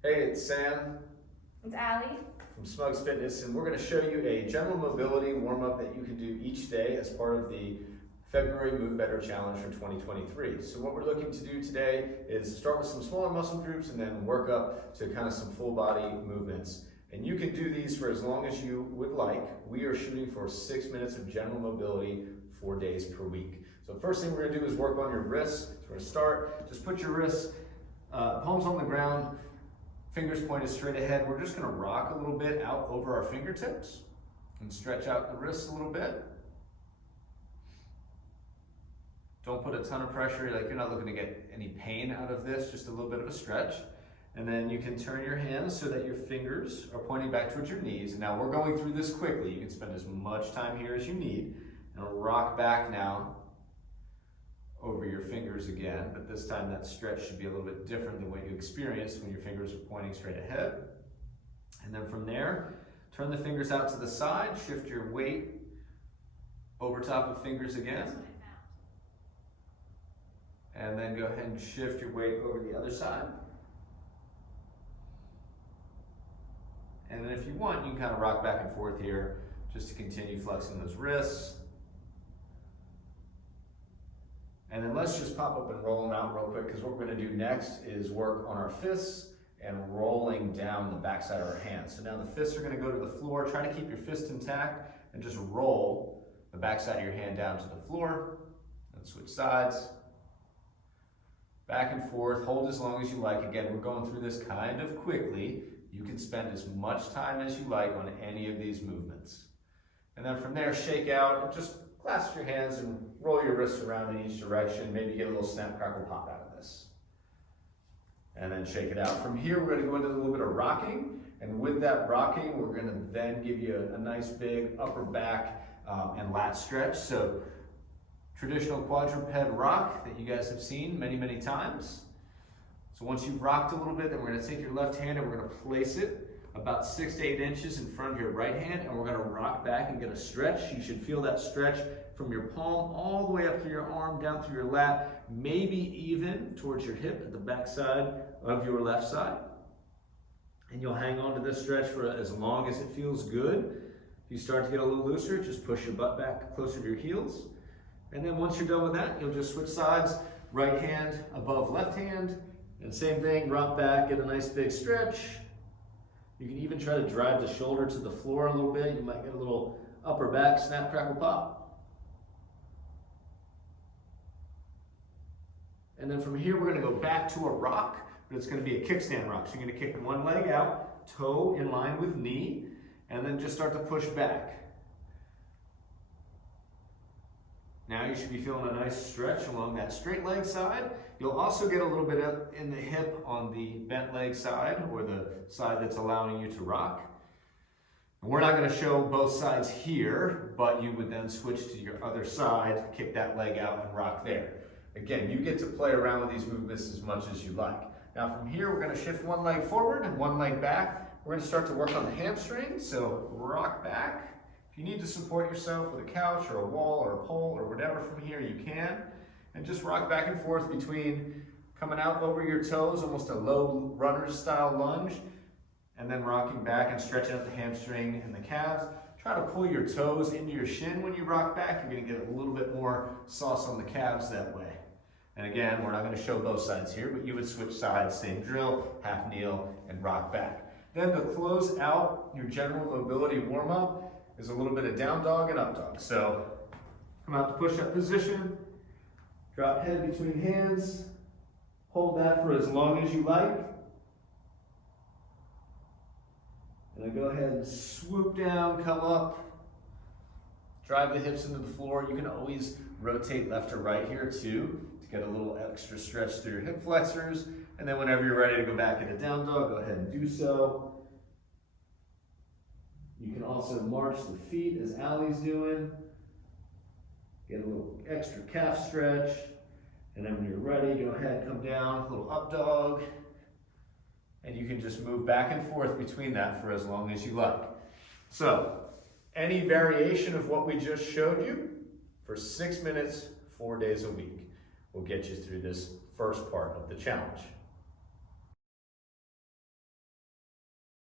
Hey, it's Sam It's Allie. from Smugs Fitness, and we're going to show you a general mobility warm-up that you can do each day as part of the February Move Better Challenge for 2023. So what we're looking to do today is start with some smaller muscle groups and then work up to kind of some full body movements. And you can do these for as long as you would like. We are shooting for 6 minutes of general mobility 4 days per week. So the first thing we're going to do is work on your wrists. So we're going to start, just put your wrists, palms on the ground, fingers pointed straight ahead. We're just going to rock a little bit out over our fingertips and stretch out the wrists a little bit. Don't put a ton of pressure, like you're not looking to get any pain out of this, just a little bit of a stretch. And then you can turn your hands so that your fingers are pointing back towards your knees. And now we're going through this quickly. You can spend as much time here as you need. And rock back now over your fingers again, but this time that stretch should be a little bit different than what you experienced when your fingers are pointing straight ahead. And then from there, turn the fingers out to the side, shift your weight over top of fingers again. And then go ahead and shift your weight over the other side. And then if you want, you can kind of rock back and forth here just to continue flexing those wrists. And then let's just pop up and roll them out real quick, because what we're going to do next is work on our fists and rolling down the backside of our hands. So now the fists are going to go to the floor. Try to keep your fist intact and just roll the backside of your hand down to the floor. And switch sides. Back and forth. Hold as long as you like. Again, we're going through this kind of quickly. You can spend as much time as you like on any of these movements. And then from there, shake out and just clasp your hands and roll your wrists around in each direction. Maybe get a little snap, crackle, pop out of this. And then shake it out. From here, we're going to go into a little bit of rocking. And with that rocking, we're going to then give you a nice big upper back and lat stretch. So traditional quadruped rock that you guys have seen many, many times. So once you've rocked a little bit, then we're going to take your left hand and we're going to place it about 6 to 8 inches in front of your right hand, and we're going to rock back and get a stretch. You should feel that stretch from your palm all the way up through your arm, down through your lat, maybe even towards your hip at the back side of your left side. And you'll hang on to this stretch for as long as it feels good. If you start to get a little looser, just push your butt back closer to your heels. And then once you're done with that, you'll just switch sides, right hand above left hand, and same thing, rock back, get a nice big stretch. You can even try to drive the shoulder to the floor a little bit. You might get a little upper back, snap, crackle, pop. And then from here, we're going to go back to a rock, but it's going to be a kickstand rock. So you're going to kick one leg out, toe in line with knee, and then just start to push back. Now you should be feeling a nice stretch along that straight leg side. You'll also get a little bit up in the hip on the bent leg side, or the side that's allowing you to rock. And we're not going to show both sides here, but you would then switch to your other side, kick that leg out and rock there. Again, you get to play around with these movements as much as you like. Now from here, we're going to shift one leg forward and one leg back. We're going to start to work on the hamstring, so rock back. If you need to support yourself with a couch or a wall or a pole or whatever from here, you can. And just rock back and forth between coming out over your toes, almost a low runner style lunge, and then rocking back and stretching out the hamstring and the calves. Try to pull your toes into your shin when you rock back. You're going to get a little bit more sauce on the calves that way. And again, we're not going to show both sides here, but you would switch sides, same drill, half kneel, and rock back. Then to close out your general mobility warm-up is a little bit of down dog and up dog. So come out to push-up position, drop head between hands, hold that for as long as you like, and then go ahead and swoop down, come up, drive the hips into the floor. You can always rotate left or right here too to get a little extra stretch through your hip flexors. And then whenever you're ready to go back into down dog, go ahead and do so. You can also march the feet as Allie's doing. Get a little extra calf stretch. And then when you're ready, go ahead, come down, a little up dog. And you can just move back and forth between that for as long as you like. So, any variation of what we just showed you for 6 minutes, 4 days a week will get you through this first part of the challenge.